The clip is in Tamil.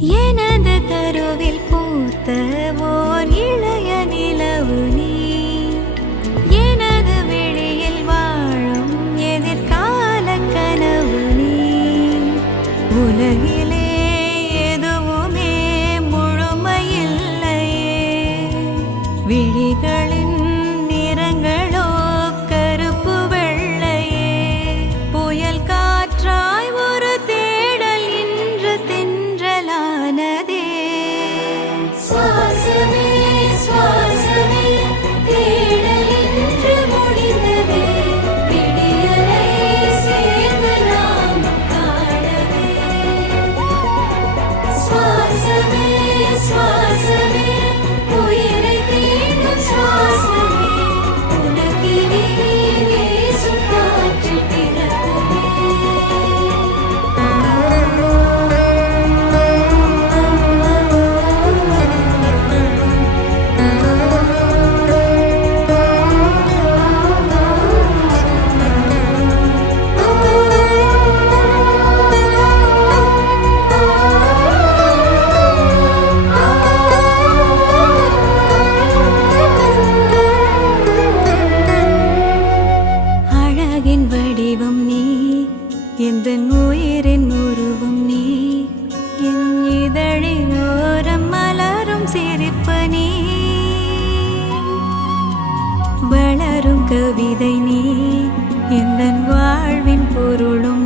எனது கருவில் பூத்த ஓர் இளைய நிலவு நீ, எனது வெளியில் வாழும் எதிர்கால கனவு நீ. உலகிலே எதுவுமே முழுமையில்லையே, விழிகளின் நிறங்களோ கருப்பு வெள்ளையே. புயல் காற்றாய் ஒரு தேடல் இன்று தென்றலானதே. சுவாசமே சுவாசமே தேடல் இன்று முடிந்ததே, விடியலை சேர்ந்து நாம் காணவே. சுவாசமே சுவாசமே உயிரை தேடும் சுவாசமே, உனக்கினி வீசும் காற்றில் பிறக்குமே. அழகின் வடிவம் நீ, எந்தன் உயிரின் உருவம் நீ, என் இதழின் ஓரம் மலரும் சிரிப்பு நீ. வளரும் கவிதை நீ, எந்தன் வாழ்வின் பொருளும்